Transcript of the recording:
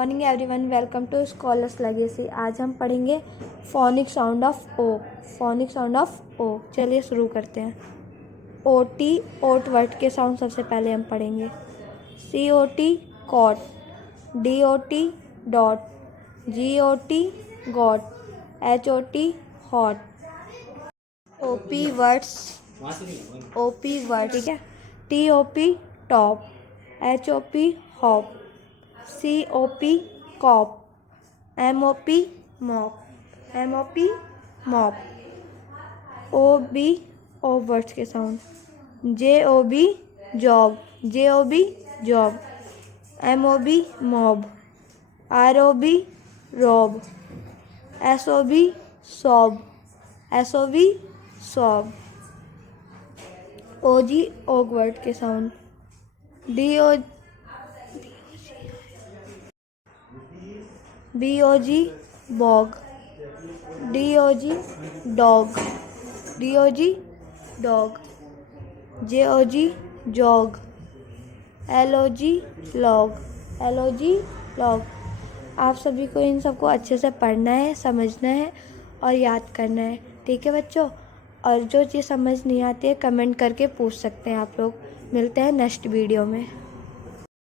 Morning everyone, welcome to Scholars Legacy. आज हम पढ़ेंगे phonic sound of O. Phonic sound of O. चलिए शुरू करते हैं। ओ टी, ओट वर्ड के साउंड सबसे पहले हम पढ़ेंगे। C O T cot, D O T dot, G O T got, H O T hot. O P words, O P word, ठीक है। T O P top, H O P hop, C O P cop, M O P mop, M O P mop. O B, O words के sound. J O B job, J O B job, M O B mob, R O B rob, S O B sob, S O B sob. O G, og word के sound. D O B O G bog, D O G dog, D O G dog, J O G jog, L O G log, L O G log. आप सभी को इन सबको अच्छे से पढ़ना है, समझना है और याद करना है, ठीक है बच्चों। और जो चीज़ समझ नहीं आती है कमेंट करके पूछ सकते हैं आप लोग। मिलते हैं नेक्स्ट वीडियो में।